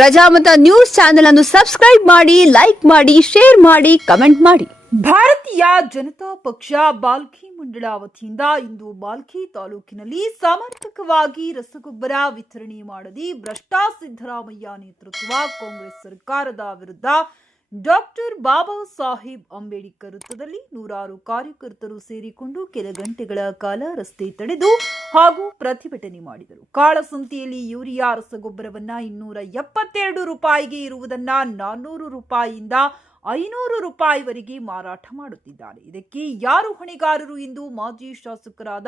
Prajamata news channel ಅನ್ನು subscribe ಮಾಡಿ, like ಮಾಡಿ, ಶೇರ್ ಮಾಡಿ, ಕಮೆಂಟ್ ಮಾಡಿ. ಭಾರತೀಯ ಜನತಾ ಪಕ್ಷ ಬಾಲ್ಕಿ ಮಂಡಳ ವತಿಯಿಂದ ಇಂದು ಬಾಲ್ಕಿ ತಾಲೂಕಿನಲ್ಲಿ ಸಮರ್ಪಕವಾಗಿ ರಸಗೊಬ್ಬರ ವಿತರಣೆ ಮಾಡದೆ ಭ್ರಷ್ಟ ಸಿದ್ದರಾಮಯ್ಯ ನೇತೃತ್ವ ಕಾಂಗ್ರೆಸ್ ಸರ್ಕಾರದ ವಿರುದ್ಧ ಡಾಕ್ಟರ್ ಬಾಬಾ ಸಾಹೇಬ್ ಅಂಬೇಡ್ಕರ್ ವೃತ್ತದಲ್ಲಿ ನೂರಾರು ಕಾರ್ಯಕರ್ತರು ಸೇರಿಕೊಂಡು ಕೆಲ ಗಂಟೆಗಳ ಕಾಲ ರಸ್ತೆ ತಡೆದು ಹಾಗೂ ಪ್ರತಿಭಟನೆ ಮಾಡಿದರು. ಕಾಳಸಂತೆಯಲ್ಲಿ ಯೂರಿಯಾ ರಸಗೊಬ್ಬರವನ್ನ ಇನ್ನೂರ ಎಪ್ಪತ್ತೆರಡು ರೂಪಾಯಿಗೆ ಇರುವುದನ್ನ ನಾನ್ನೂರು ರೂಪಾಯಿಯಿಂದ ಐನೂರು ರೂಪಾಯಿವರೆಗೆ ಮಾರಾಟ ಮಾಡುತ್ತಿದ್ದಾರೆ. ಇದಕ್ಕೆ ಯಾರು ಹೊಣೆಗಾರರು ಎಂದು ಮಾಜಿ ಶಾಸಕರಾದ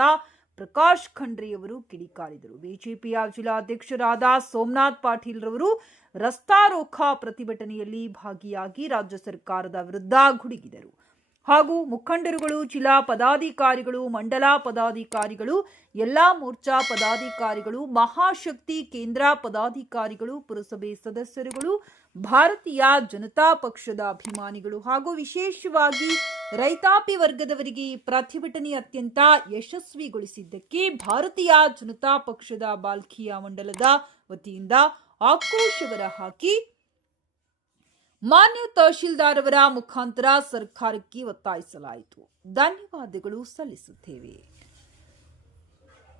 ಪ್ರಕಾಶ್ ಖಂಡ್ರೆಯವರು ಕಿಡಿಕಾರಿದರು. ಬಿಜೆಪಿಯ ಜಿಲ್ಲಾಧ್ಯಕ್ಷರಾದ ಸೋಮನಾಥ್ ಪಾಟೀಲ್ ರವರು ರಸ್ತಾರೋಖ ಪ್ರತಿಭಟನೆಯಲ್ಲಿ ಭಾಗಿಯಾಗಿ ರಾಜ್ಯ ಸರ್ಕಾರದ ವಿರುದ್ಧ ಗುಡುಗಿದರು. ಹಾಗೂ ಮುಖಂಡರುಗಳು, ಜಿಲ್ಲಾ ಪದಾಧಿಕಾರಿಗಳು, ಮಂಡಲ ಪದಾಧಿಕಾರಿಗಳು, ಎಲ್ಲಾ ಮೋರ್ಚಾ ಪದಾಧಿಕಾರಿಗಳು, ಮಹಾಶಕ್ತಿ ಕೇಂದ್ರ ಪದಾಧಿಕಾರಿಗಳು, ಪುರಸಭೆ ಸದಸ್ಯರುಗಳು ಭಾರತೀಯ ಜನತಾ ಪಕ್ಷದ ಅಭಿಮಾನಿಗಳು ಹಾಗೂ ವಿಶೇಷವಾಗಿ ರೈತಾಪಿ ವರ್ಗದವರಿಗೆ ಈ ಪ್ರತಿಭಟನೆ ಅತ್ಯಂತ ಯಶಸ್ವಿಗೊಳಿಸಿದ್ದಕ್ಕೆ ಭಾರತೀಯ ಜನತಾ ಪಕ್ಷದ ಬಾಲ್ಕಿಯ ಮಂಡಲದ ವತಿಯಿಂದ ಆಕ್ರೋಶವರ ಹಾಕಿ ಮಾನ್ಯ ತಹಶೀಲ್ದಾರ್ ಅವರ ಮುಖಾಂತರ ಸರ್ಕಾರಕ್ಕೆ ಒತ್ತಾಯಿಸಲಾಯಿತು. ಧನ್ಯವಾದಗಳು ಸಲ್ಲಿಸುತ್ತೇವೆ.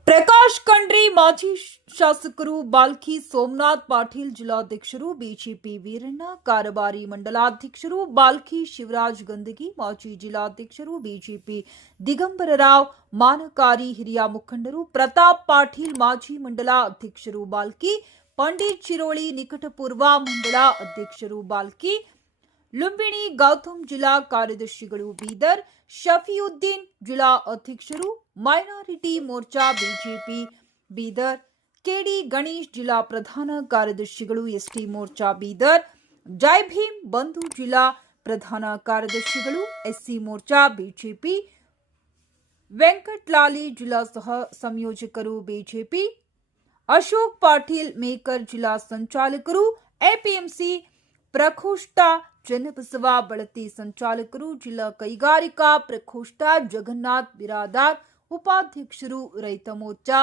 ಪ್ರಕಾಶ್ ಖಂಡ್ರೆ ಮಾಜಿ ಶಾಸಕರು ಬಾಲ್ಕಿ ಸೋಮನಾಥ್ ಪಾಟೀಲ್ ಜಿಲ್ಲಾಧ್ಯಕ್ಷರು ಬಿಜೆಪಿ ವೀರಣ್ಣ ಕಾರಬಾರಿ ಮಂಡಲಾಧ್ಯಕ್ಷರು ಬಾಲ್ಕಿ ಶಿವರಾಜ್ ಗಂದಗಿ ಮಾಜಿ ಜಿಲ್ಲಾಧ್ಯಕ್ಷರು ಬಿಜೆಪಿ ದಿಗಂಬರ ರಾವ್ ಮಾನಕಾರಿ ಹಿರಿಯ ಮುಖಂಡರು ಪ್ರತಾಪ್ ಪಾಟೀಲ್ ಮಾಜಿ ಮಂಡಲ ಅಧ್ಯಕ್ಷರು ಬಾಲ್ಕಿ ಪಂಡಿತ್ ಚಿರೋಳಿ ನಿಕಟಪೂರ್ವ ಮಂಡಳ ಅಧ್ಯಕ್ಷರು ಬಾಲ್ಕಿ ಲುಂಬಿಣಿ ಗೌತಮ್ ಜಿಲ್ಲಾ ಕಾರ್ಯದರ್ಶಿಗಳು ಬೀದರ್ ಶಫಿಯುದ್ದೀನ್ ಜಿಲ್ಲಾ ಅಧ್ಯಕ್ಷರು minority morcha BJP Bidar KD Ganesh ಜಿಲ್ಲಾ ಪ್ರಧಾನ ಕಾರ್ಯದರ್ಶಿಗಳು ಎಸ್ಟಿ ಮೋರ್ಚಾ ಬೀದರ್ ಜೈ ಭೀಮ್ ಬಂಧು ಜಿಲ್ಲಾ ಪ್ರಧಾನ ಕಾರ್ಯದರ್ಶಿಗಳು ಎಸ್ಸಿ ಮೋರ್ಚಾ ಬಿಜೆಪಿ ವೆಂಕಟ್ಲಾಲಿ ಜಿಲ್ಲಾ ಸಹ ಸಂಯೋಜಕರು ಬಿಜೆಪಿ ಅಶೋಕ್ ಪಾಟೀಲ್ ಮೇಕರ್ ಜಿಲ್ಲಾ ಸಂಚಾಲಕರು ಎಪಿಎಂಸಿ ಪ್ರಕೋಷ್ಠ ಚನ್ನಬಸವ ಬಳತಿ ಸಂಚಾಲಕರು ಜಿಲ್ಲಾ ಕೈಗಾರಿಕಾ ಪ್ರಕೋಷ್ಠ ಜಗನ್ನಾಥ್ ಬಿರಾದಾರ್ ಉಪಾಧ್ಯಕ್ಷರು ರೈತ ಮೋರ್ಚಾ,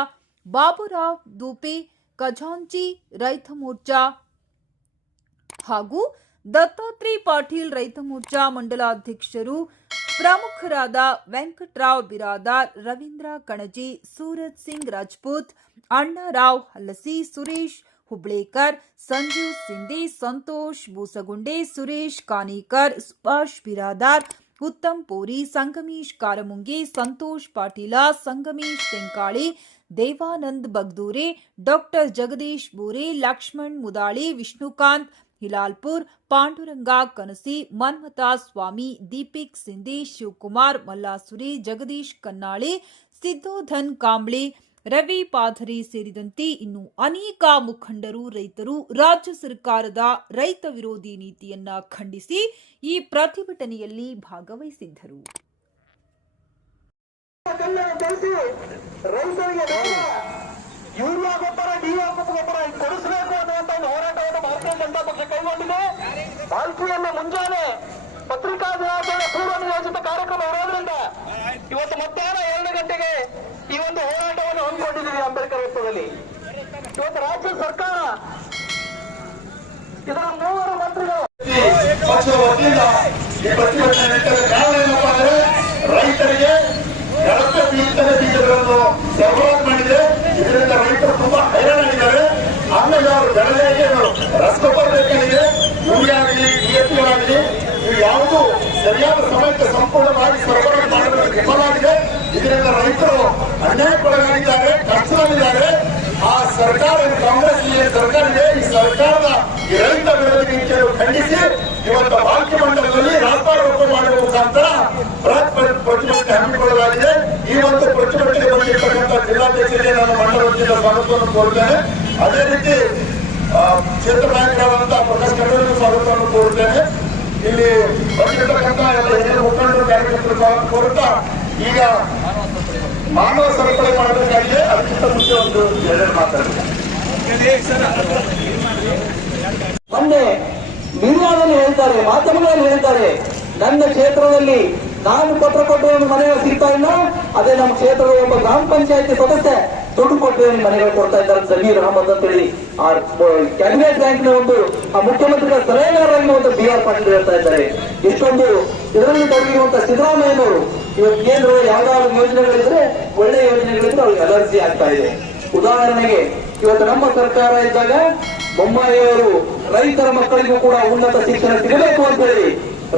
ಬಾಬುರಾವ್ ದೂಪಿ, ಖಜಾಂಚಿ ರೈತ ಮೋರ್ಚಾ ಹಾಗೂ ದತ್ತಾತ್ರಿ ಪಾಟೀಲ್ ರೈತ ಮೋರ್ಚಾ ಮಂಡಲಾಧ್ಯಕ್ಷರು ಪ್ರಮುಖರಾದ ವೆಂಕಟರಾವ್ ಬಿರಾದಾರ್, ರವೀಂದ್ರ ಕಣಜಿ, ಸೂರಜ್ ಸಿಂಗ್ ರಾಜ್ಪೂತ್, ಅಣ್ಣಾರಾವ್ ಹಲಸಿ, ಸುರೇಶ್ ಹುಬ್ಳೇಕರ್, ಸಂಜೀವ್ ಸಿಂಧಿ, ಸಂತೋಷ್ ಬೂಸಗುಂಡೆ ಸುರೇಶ್ ಕಾನೇಕರ್, ಸುಭಾಷ್ ಬಿರಾದಾರ್ ಉತ್ತಮ್ ಪೋರಿ ಸಂಗಮೇಶ್ ಕಾರಮುಂಗೆ ಸಂತೋಷ್ ಪಾಟೀಲ ಸಂಗಮೇಶ್ ತೆಂಕಾಳಿ ದೇವಾನಂದ್ ಬಗ್ದೂರೆ ಡಾಕ್ಟರ್ ಜಗದೀಶ್ ಬೋರೆ ಲಕ್ಷ್ಮಣ್ ಮುದಾಳಿ ವಿಷ್ಣುಕಾಂತ್ ಹಿಲಾಲ್ಪುರ್ ಪಾಂಡುರಂಗ ಕನಸಿ ಮನ್ಮಥ ಸ್ವಾಮಿ ದೀಪಿಕ್ ಸಿಂಧೆ ಶಿವಕುಮಾರ್ ಮಲ್ಲಾಸುರಿ ಜಗದೀಶ್ ಕನ್ನಾಳಿ ಸಿದ್ದೋಧನ್ ಕಾಂಬ್ಳೆ ರವಿ ಪಾಧರಿ ಸೇರಿದಂತೆ ಇನ್ನು ಅನೇಕ ಮುಖಂಡರು, ರೈತರು, ರಾಜ್ಯ ಸರ್ಕಾರದ ರೈತ ವಿರೋಧಿ ನೀತಿಯನ್ನ ಖಂಡಿಸಿ ಈ ಪ್ರತಿಭಟನೆಯಲ್ಲಿ ಭಾಗವಹಿಸಿದ್ದರು. ಮುಂಜಾನೆ ಪತ್ರಿಕಾ ದಿನಾಚರಣೆ ಪೂರ್ವ ನಿಯೋಜಿತ ಕಾರ್ಯಕ್ರಮ ಇರೋದ್ರಿಂದ ಇವತ್ತು ಮಧ್ಯಾಹ್ನ ಎರಡು ಗಂಟೆಗೆ ಈ ಒಂದು ವೃತ್ತದಲ್ಲಿ ಇವತ್ತು ರಾಜ್ಯ ಸರ್ಕಾರ ಇದರ ಮೂವರು ಮಂತ್ರಿಗಳು ಈ ರೈತರಿಗೆ ಕಳಪೆ ಬೀಜದ ಬೀಜಗಳನ್ನು ಸರಬರಾಜು ಮಾಡಿದೆ ಇದರಿಂದ ರೈತರು ತುಂಬಾ ಹೈರಾಣಾಗಿದ್ದಾರೆ. ಆಮೇಲೆ ಅವರು ಬೆಳೆಗಳಿಗೆ ರಸಗೊಬ್ಬರ ಬೇಕಾಗಿದೆ ಯೂರಿಯಾ ಆಗಲಿ ಡಿಎಪಿ ಆಗಲಿ ಇವು ಯಾವುದು ಸರಿಯಾದ ಸಮಯಕ್ಕೆ ಸಂಪೂರ್ಣವಾಗಿ ಸರಬರಾಜು ಮಾಡಲು ವಿಫಲವಾಗಿದೆ. ಇದರಿಂದ ರೈತರು ಅನ್ಯಾಯಕ್ಕೊಳಗಾಗಿದ್ದಾರೆ ಕಷ್ಟದಲ್ಲಿದ್ದಾರೆ. ಆ ಸರ್ಕಾರ ಕಾಂಗ್ರೆಸ್ ಸರ್ಕಾರ ಇದೆ ಈ ಸರ್ಕಾರದ ಎರಡ ವಿರೋಧಿ ನೀತಿಯನ್ನು ಖಂಡಿಸಿ, ಇವತ್ತು ಬಾಲ್ಕಿ ಮಂಡಲದಲ್ಲಿ ರಾಸ್ತಾರೋಪ ಮಾಡುವ ಮುಖಾಂತರ ಬೃಹತ್ ಪ್ರ- ಪ್ರತಿಭಟನೆ ಹಮ್ಮಿಕೊಳ್ಳಲಾಗಿದೆ. ಈ ಒಂದು ಪ್ರತಿಭಟನೆ ಬಂದಿರತಕ್ಕಂಥ ಜಿಲ್ಲಾಧ್ಯಕ್ಷರಿಗೆ ನಾನು ಮಂಡಲ ವತಿಯಿಂದ ಸ್ವಾಗತವನ್ನು ಕೋರುತ್ತೇನೆ. ಅದೇ ರೀತಿ ಕ್ಷೇತ್ರ ನಾಯಕರಾದಂತಹ ಪ್ರಕಾಶ್ ಕಟ್ಟರಿಗೂ ಸ್ವಾಗತವನ್ನು ಕೋರುತ್ತೇನೆ. ಇಲ್ಲಿ ಬಂದಿರತಕ್ಕಂಥ ಎಲ್ಲ ಹಿರಿಯ ಮುಖಂಡರು, ಕಾರ್ಯಕರ್ತರು ಸ್ವಾಗತ ಕೋರುತ್ತಾ, ಈಗ ಮಾನವ ಸರಪಳಿ ಮಾಡಬೇಕಾಗಿದೆ. ಅದಕ್ಕಿಂತ ಮುಂಚೆ ಒಂದು ಎರಡು ಮಾತಾಡಿದೆ ಮೊನ್ನೆ ಮೀಡಿಯಾದಲ್ಲಿ ಹೇಳ್ತಾರೆ, ಮಾಧ್ಯಮಗಳಲ್ಲಿ ಹೇಳ್ತಾರೆ, ನನ್ನ ಕ್ಷೇತ್ರದಲ್ಲಿ ನಾನು ಪತ್ರ ಕೊಟ್ಟು ಒಂದು ಮನೆಗಳು ಸಿಗ್ತಾ ಇಲ್ಲ. ಅದೇ ನಮ್ಮ ಕ್ಷೇತ್ರದ ಒಬ್ಬ ಗ್ರಾಮ ಪಂಚಾಯತಿ ಸದಸ್ಯ ದುಡ್ಡು ಕೊಟ್ಟು ಮನೆಗಳು ಕೊಡ್ತಾ ಇದ್ದಾರೆ. ಜಮೀರ್ ಅಹಮದ್ ಅಂತೇಳಿ ಆ ಕ್ಯಾಬಿನೆಟ್ ರ್ಯಾಂಕ್ನ ಒಂದು, ಆ ಮುಖ್ಯಮಂತ್ರಿಗಳ ಸಲಹೆಗಾರರಾಗಿ ಒಂದು ಬಿ ಆರ್ ಪಾಟೀಲ್ ಹೇಳ್ತಾ ಇದ್ದಾರೆ. ಇಷ್ಟೊಂದು ಇದರಲ್ಲಿ ತೊಡಗಿರುವಂತಹ ಸಿದ್ದರಾಮಯ್ಯನವರು ಇವತ್ತು ಕೇಂದ್ರದ ಯಾವ್ದಾದ್ರು ಯೋಜನೆಗಳಿದ್ರೆ, ಒಳ್ಳೆ ಯೋಜನೆಗಳಿದ್ರೆ ಅವ್ರಿಗೆ ಅಲರ್ಜಿ ಆಗ್ತಾ ಇದೆ. ಉದಾಹರಣೆಗೆ, ಇವತ್ತು ನಮ್ಮ ಸರ್ಕಾರ ಇದ್ದಾಗ ಬೊಮ್ಮಾಯಿಯವರು ರೈತರ ಮಕ್ಕಳಿಗೂ ಕೂಡ ಉನ್ನತ ಶಿಕ್ಷಣ ಸಿಗಬೇಕು ಅಂತ ಹೇಳಿ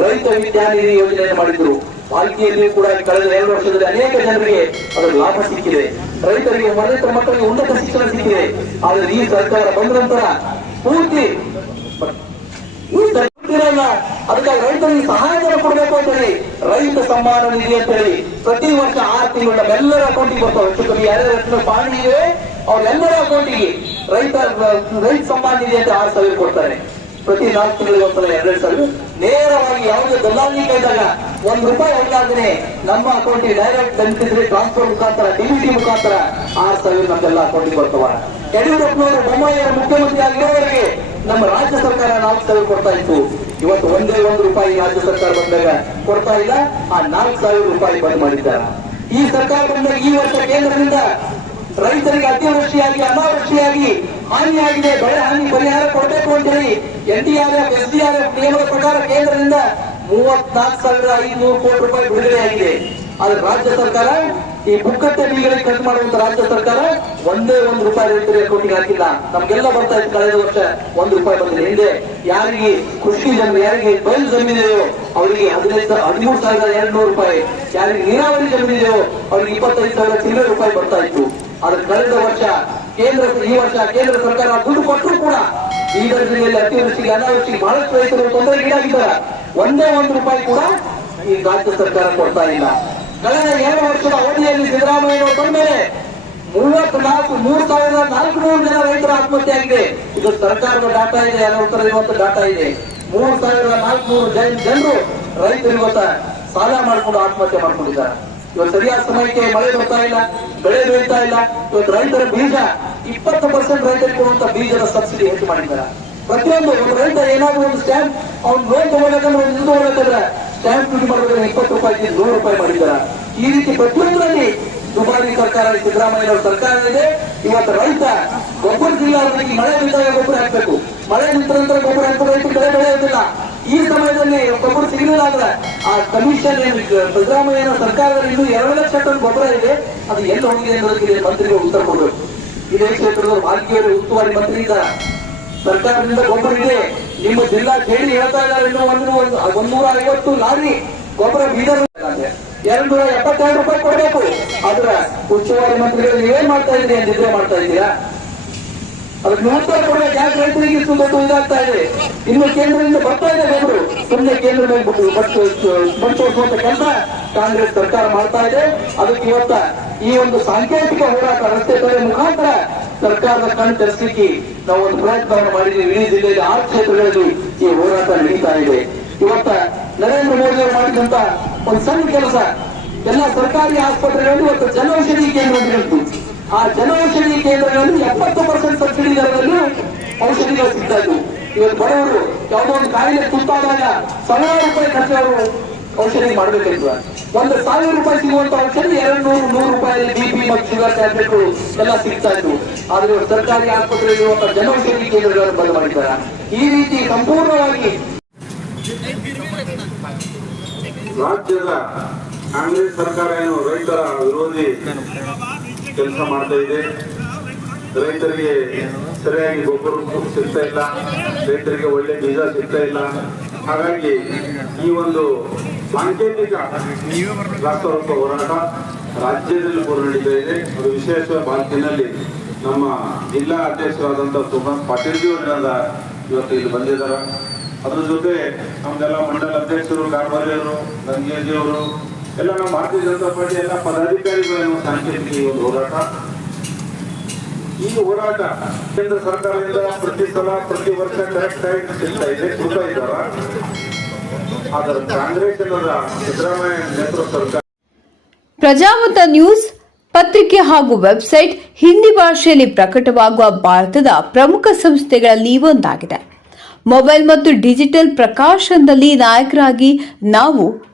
ರೈತ ವಿದ್ಯಾನಿಧಿ ಯೋಜನೆಯನ್ನು ಮಾಡಿದ್ರು. ಪಾಲಿಕೆಯಲ್ಲಿ ಕೂಡ ಕಳೆದ ಎರಡು ವರ್ಷದಲ್ಲಿ ಅನೇಕ ಜನರಿಗೆ ಅದರ ಲಾಭ ಸಿಕ್ಕಿದೆ. ರೈತರಿಗೆ ರೈತರ ಮಕ್ಕಳಿಗೆ ಉನ್ನತ ಶಿಕ್ಷಣ ಸಿಕ್ಕಿದೆ. ಆದರೆ ಈ ಸರ್ಕಾರ ಬಂದ ನಂತರ ಪೂರ್ತಿ ಸರ್ಕಾರಲ್ಲ ಅದಕ್ಕಾಗಿ ರೈತರಿಗೆ ಸಹಾಯಧನ ಕೊಡಬೇಕು ಅಂತ ಹೇಳಿ ರೈತ ಸಮ್ಮಾನ ನಿಧಿ ಅಂತ ಹೇಳಿ ಪ್ರತಿ ವರ್ಷ ಆರು ತಿಂಗಳು ನಮ್ಮೆಲ್ಲರ ಅಕೌಂಟಿಗೆ ಬರ್ತಾವೆ. ಹೆಚ್ಚು ಯಾರ್ಯಾರ ಪಾಣಿ ಇದೆ. ಅವ್ರೆಲ್ಲರ ಅಕೌಂಟಿಗೆ ರೈತ ರೈತ ಸಮ್ಮಾನ ನಿಧಿ ಅಂತ ಆರು ಸಾವಿರ ಕೊಡ್ತಾರೆ. ಪ್ರತಿ ನಾಲ್ಕು ತಿಂಗಳಿಗೆ ಒಂದ್ಸಲ ಎರಡೆರಡು ಸಾವಿರ. ನೇರವಾಗಿ ಯಾವುದೇ ದಲ್ಲಾಳಿ ಕೈದಾಗ ಒಂದ್ ರೂಪಾಯಿ ಹೊರಗಾದ್ರೆ ನಮ್ಮ ಅಕೌಂಟಿಗೆ ಡೈರೆಕ್ಟ್ ಬೆನಿಫಿಷರಿ ಟ್ರಾನ್ಸ್ಫರ್ ಮುಖಾಂತರ ಡಿಬಿಟಿ ಮುಖಾಂತರ ಆರ್ ಸಾವಿರ ನಮ್ಮೆಲ್ಲ ಅಕೌಂಟಿಗೆ ಬರ್ತವ. ಯಡಿಯೂರಪ್ಪನವರು ಬೊಮ್ಮಾಯಿಯವರು ಮುಖ್ಯಮಂತ್ರಿ ಆಗಿರೋವರೆಗೆ ನಮ್ಮ ರಾಜ್ಯ ಸರ್ಕಾರ ನಾಲ್ಕು ಸಾವಿರ ಕೊಡ್ತಾ ಇತ್ತು. ಇವತ್ತು ಒಂದೇ ಒಂದು ರೂಪಾಯಿ ರಾಜ್ಯ ಸರ್ಕಾರ ಬಂದಾಗ ಕೊಡ್ತಾ ಇಲ್ಲ, ಆ ನಾಲ್ಕು ಸಾವಿರ ರೂಪಾಯಿ ಬಂದ್ ಮಾಡಿದ್ದಾರೆ. ಈ ಸರ್ಕಾರ ಬಂದಾಗ ಈ ವರ್ಷ ಕೇಂದ್ರದಿಂದ ರೈತರಿಗೆ ಅತಿವೃಷ್ಟಿಯಾಗಿ, ಅನಾವೃಷ್ಟಿಯಾಗಿ ಹಾನಿಯಾಗಿದೆ, ಬೆಳೆ ಹಾನಿ ಪರಿಹಾರ ಕೊಡಬೇಕು ಅಂತ ಹೇಳಿ N D R F, S D ನಿಯಮದ ಪ್ರಕಾರ ಕೇಂದ್ರದಿಂದ ಮೂವತ್ನಾಲ್ಕು ಸಾವಿರ ಐನೂರು ಕೋಟಿ ರೂಪಾಯಿ ಬಿಡುಗಡೆಯಾಗಿದೆ ಆದ್ರೆ ರಾಜ್ಯ ಸರ್ಕಾರ ಈ ಬುಕ್ಕಟ್ಟೆ ಬಿಲ್ಗಳಿಗೆ ಕಟ್ ಮಾಡುವಂತ ರಾಜ್ಯ ಸರ್ಕಾರ ಒಂದೇ ಒಂದು ರೂಪಾಯಿ ರೈತರ ಅಕೌಂಟ್ಗೆ ಹಾಕಿಲ್ಲ. ನಮ್ಗೆಲ್ಲ ಬರ್ತಾ ಇತ್ತು ಕಳೆದ ವರ್ಷ ಒಂದು ರೂಪಾಯಿ ಬಂದಿದೆ. ಹಿಂದೆ ಯಾರಿಗೆ ಕೃಷಿ ಜಮೀನು, ಯಾರಿಗೆ ಬಯಲು ಜಮೀನಿದೆಯೋ ಅವರಿಗೆ ಹದಿನೈದು ಹದಿಮೂರು ಸಾವಿರದ ಎರಡು ನೂರು ರೂಪಾಯಿ, ಯಾರಿಗೆ ನೀರಾವರಿ ಜಮೀನಿದೆಯೋ ಅವರಿಗೆ ಇಪ್ಪತ್ತೈದು ಸಾವಿರ ಚಿಲ್ಲರೆ ರೂಪಾಯಿ ಬರ್ತಾ ಇತ್ತು. ಆದ್ರೆ ಕಳೆದ ವರ್ಷ ಕೇಂದ್ರ ಈ ವರ್ಷ ಕೇಂದ್ರ ಸರ್ಕಾರ ದುಡ್ಡು ಕೊಟ್ಟರು ಕೂಡ ಈ ಜಿಲ್ಲೆಯಲ್ಲಿ ಅತಿವೃಷ್ಟಿಗೆ, ಅನಾವೃಷ್ಟಿಗೆ ಬಹಳಷ್ಟು ರೈತರು ತೊಂದರೆಗೀಡಾಗಿದ್ದಾರೆ. ಒಂದೇ ಒಂದು ರೂಪಾಯಿ ಕೂಡ ಈ ರಾಜ್ಯ ಸರ್ಕಾರ ಕೊಡ್ತಾ ಇಲ್ಲ. ಕಳೆದ ಎರಡು ವರ್ಷದ ಅವಧಿಯಲ್ಲಿ ಸಿದ್ದರಾಮಯ್ಯ ಬಂದ ಮೇಲೆ ಮೂವತ್ತ್ ನಾಲ್ಕು, ಮೂರು ಸಾವಿರದ ನಾಲ್ಕು ನೂರು ಜನ ರೈತರ ಆತ್ಮಹತ್ಯೆ ಆಗಿದೆ ಇದು ಸರ್ಕಾರದ ಡಾಟಾ ಇದೆ ಎಲ್ಲ ಉತ್ತರ ಇವತ್ತು ಡಾಟಾ ಇದೆ. ಮೂರು ಸಾವಿರದ ನಾಲ್ಕುನೂರು ಜನ, ಜನರು ರೈತರು ಇವತ್ತ ಸಾಲ ಮಾಡ್ಕೊಂಡು ಆತ್ಮಹತ್ಯೆ ಮಾಡ್ಕೊಂಡಿದ್ದಾರೆ. ಇವತ್ತು ಸರಿಯಾದ ಸಮಯಕ್ಕೆ ಮಳೆ ಬರ್ತಾ ಇಲ್ಲ, ಬೆಳೆ ಬೆಳೀತಾ ಇಲ್ಲ. ಇವತ್ತು ರೈತರ ಬೀಜ ಇಪ್ಪತ್ತು ಪರ್ಸೆಂಟ್ ರೈತರಿಗೆ ಕೊಡುವಂತ ಬೀಜದ ಸಬ್ಸಿಡಿ ಹೆಚ್ಚು ಮಾಡಿದ್ದಾರೆ. ಪ್ರತಿಯೊಂದು ಒಂದು ರೈತ ಏನಾದ್ರೂ ಒಂದು ಸ್ಟ್ಯಾಂಪ್ ಅವ್ನು ಲೋನ್ ತಗೊಳ್ಳಬೇಕಂದ್ರೆ ಒಂದು ಇದು ತಗೊಳ್ಳಬೇಕಂದ್ರೆ ಸ್ಟ್ಯಾಂಪ್ ಡ್ಯೂಟಿ ಮಾಡಬೇಕಂದ್ರೆ ಇಪ್ಪತ್ತು ರೂಪಾಯಿ ನೂರು ರೂಪಾಯಿ ಮಾಡಿದ್ದಾರೆ ಈ ರೀತಿ ಪ್ರತಿಯೊಂದರಲ್ಲಿ ದುಬಾರಿ ಸರ್ಕಾರ ಸಿದ್ದರಾಮಯ್ಯ ಸರ್ಕಾರ ಇದೆ. ಇವತ್ತು ರೈತ ಗೊಬ್ಬರ ಜಿಲ್ಲಾದಲ್ಲಿ ಮಳೆ ನಿಂತಾಗ ಗೊಬ್ಬರ ಹಾಕ್ಬೇಕು. ಮಳೆ ನಿಂತ ನಂತರ ಗೊಬ್ಬರ ಹಾಕಿದ್ರೆ ರೈತ ಬೆಳೆ ಬೆಳೆಯೋದಿಲ್ಲ. ಈ ಸಮಯದಲ್ಲಿ ಗೊಬ್ಬರ ಸಿಗಲಿಲ್ಲ ಅಂದ್ರೆ ಆ ಕಮಿಷನ್ ಏನು ಸಿದ್ದರಾಮಯ್ಯನ ಸರ್ಕಾರದಲ್ಲಿ ಇನ್ನೂ ಎರಡು ಲಕ್ಷ ಟನ್ ಗೊಬ್ಬರ ಇದೆ. ಅದು ಎಲ್ಲಿ ಹೋಗಿದೆ ಅನ್ನೋದಕ್ಕೆ ಮಂತ್ರಿಗಳು ಉತ್ತರ ಕೊಡಬೇಕು. ಇದೇ ಕ್ಷೇತ್ರದ ಭಾಗ್ಯವರು ಉಸ್ತುವಾರಿ ಮಂತ್ರಿ ಇದ್ದಾರೆ ಸರ್ಕಾರದಿಂದ ಗೊಬ್ಬರ ಇದೆ ನಿಮ್ಮ ಜಿಲ್ಲಾ ಕೇಳಿ ಹೇಳ್ತಾ ಇದ್ದಾರೆ ಇನ್ನು ಒಂದು ಒಂದು ಒಂದೂರ ಐವತ್ತು ಲಾರಿ ಗೊಬ್ಬರ ಬೀಜ ಎರಡು ನೂರ ಎಪ್ಪತ್ತೆರಡು ರೂಪಾಯಿ ಕೊಡಬೇಕು. ಆದ್ರೆ ಉಸ್ತುವಾರಿ ಮಂತ್ರಿಗಳು ನೀವೇನ್ ಮಾಡ್ತಾ ಅಂತ ನಿದ್ರೆ ಮಾಡ್ತಾ ಇದ್ದೀರಾ? ಅದಕ್ಕೆ ನೋಡ್ತಾ ಕೂಡ ಯಾಕೆ ರೈತರಿಗೆ ತುಂಬಾ ಇದಾಗ್ತಾ ಇದೆ. ಇನ್ನು ಕೇಂದ್ರದಿಂದ ಬರ್ತಾ ಇದೆ ಅವರು ಸುಮ್ಮನೆ ಕೇಂದ್ರ ಮೇಲೆ ಬಂಚೋಸುವಂತ ಕೆಲಸ ಕಾಂಗ್ರೆಸ್ ಸರ್ಕಾರ ಮಾಡ್ತಾ ಇದೆ. ಅದಕ್ಕೆ ಇವತ್ತ ಈ ಒಂದು ಸಾಂಕೇತಿಕ ಹೋರಾಟ ರಸ್ತೆ ತಡೆ ಮುಖಾಂತರ ಸರ್ಕಾರದ ಕಣ್ಣು ತರಿಸಲಿಕ್ಕೆ ನಾವು ಒಂದು ಪ್ರಯತ್ನವನ್ನು ಮಾಡಿದ್ದೀವಿ. ಇಡೀ ಜಿಲ್ಲೆಯಲ್ಲಿ ಆರು ಕ್ಷೇತ್ರಗಳಲ್ಲಿ ಈ ಹೋರಾಟ ನಡೀತಾ ಇದೆ. ಇವತ್ತ ನರೇಂದ್ರ ಮೋದಿ ಅವರು ಮಾಡಿದಂತ ಒಂದು ಸಣ್ಣ ಕೆಲಸ. ಎಲ್ಲ ಸರ್ಕಾರಿ ಆಸ್ಪತ್ರೆಗಳಲ್ಲಿ ಇವತ್ತು ಜನೌಷಧಿ ಕೇಂದ್ರ ಆ ಜನೌಷಧಿ ಕೇಂದ್ರಗಳಲ್ಲಿ ಎಪ್ಪತ್ತು ಪರ್ಸೆಂಟ್ ಸಬ್ಸಿಡಿ ದರದಲ್ಲಿ ಔಷಧಿಗಳು ಸಿಗ್ತಾ ಇದ್ವು. ಇವತ್ತು ಬಡವರು ಯಾವುದೋ ಒಂದು ಕಾಯಿಲೆ ತುತ್ತಾದಾಗ ಸಾವಿರ ರೂಪಾಯಿ ಖರ್ಚು ಅವರು ಔಷಧಿ ಮಾಡಬೇಕಂತ ಒಂದು ಸಾವಿರ ರೂಪಾಯಿ ಸಿಗುವಂತ ಔಷಧಿ ಎರಡು ನೂರು ನೂರು ರೂಪಾಯಿ ಬಿ ಪಿ ಮತ್ತು ಶುಗರ್ ಟ್ಯಾಬ್ಲೆಟ್ ಎಲ್ಲ ಸಿಗ್ತಾ ಇದ್ವು. ಆದ್ರೆ ಸರ್ಕಾರಿ ಆಸ್ಪತ್ರೆ ಇರುವಂತಹ ಜನೌಷಧಿ ಕೇಂದ್ರಗಳನ್ನು ಬಂದ್ ಮಾಡಿದ್ದಾರೆ. ಈ ರೀತಿ ಸಂಪೂರ್ಣವಾಗಿ ರಾಜ್ಯದ ಕಾಂಗ್ರೆಸ್ ಸರ್ಕಾರ ಏನು ರೈತರ ವಿರೋಧಿ? ಕೆಲಸ ಮಾಡ್ತಾ ಇದೆ. ರೈತರಿಗೆ ಸರಿಯಾಗಿ ಗೊಬ್ಬರ ಸಿಗ್ತಾ ಇಲ್ಲ. ರೈತರಿಗೆ ಒಳ್ಳೆ ಬೀಜ ಸಿಗ್ತಾ ಇಲ್ಲ. ಹಾಗಾಗಿ ಈ ಒಂದು ಸಾಂಕೇತಿಕ ರಾಷ್ಟ್ರೋತ್ಸವ ಹೋರಾಟ ರಾಜ್ಯದಲ್ಲಿ ಕೂಡ ನಡೀತಾ ಇದೆ. ಅದು ವಿಶೇಷ ಬಾಲ್ಕಿನಲ್ಲಿ ನಮ್ಮ ಜಿಲ್ಲಾ ಅಧ್ಯಕ್ಷರಾದಂಥ ಸುಭಾಷ್ ಪಾಟೀಲ್ ಜಿ ಅವರಿಂದ ಇವತ್ತು ಇಲ್ಲಿ ಬಂದಿದ್ದಾರೆ. ಅದ್ರ ಜೊತೆ ನಮ್ದೆಲ್ಲ ಮಂಡಲ ಅಧ್ಯಕ್ಷರು ಕಾರ್ಬಾರಿಯವರು ಗಂಗೇಜಿ ಅವರು ಎಲ್ಲ ನಮ್ಮ ಭಾರತೀಯ ಜನತಾ ಪಾರ್ಟಿ ಎಲ್ಲ ಪದಾಧಿಕಾರಿಗಳನ್ನು ಸಾಂಕೇತಿಕ ಒಂದು ಹೋರಾಟ. ಈ ಹೋರಾಟ ಕೇಂದ್ರ ಸರ್ಕಾರದಿಂದ ಪ್ರತಿ ಸಲ, ಪ್ರತಿ ವರ್ಷ ಕರೆಕ್ಟ್ ಆಗಿ ಸಿಗ್ತಾ ಇದೆ ಕೂಡ ಇದ್ದಾರ? ಆದರೆ ಕಾಂಗ್ರೆಸ್ ಅನ್ನೋದ ಸಿದ್ದರಾಮಯ್ಯ ನೇತೃತ್ವ ಸರ್ಕಾರ ಪ್ರಜಾಮತ ನ್ಯೂಸ್ ಪತ್ರಿಕೆ ಹಾಗೂ ವೆಬ್ಸೈಟ್ ಹಿಂದಿ ಭಾಷೆಯಲ್ಲಿ ಪ್ರಕಟವಾಗುವ ಭಾರತದ ಪ್ರಮುಖ ಸಂಸ್ಥೆಗಳಲ್ಲಿ ಒಂದಾಗಿದೆ. ಮೊಬೈಲ್ ಮತ್ತು ಡಿಜಿಟಲ್ ಪ್ರಕಾಶನದಲ್ಲಿ ನಾಯಕರಾಗಿ ನಾವು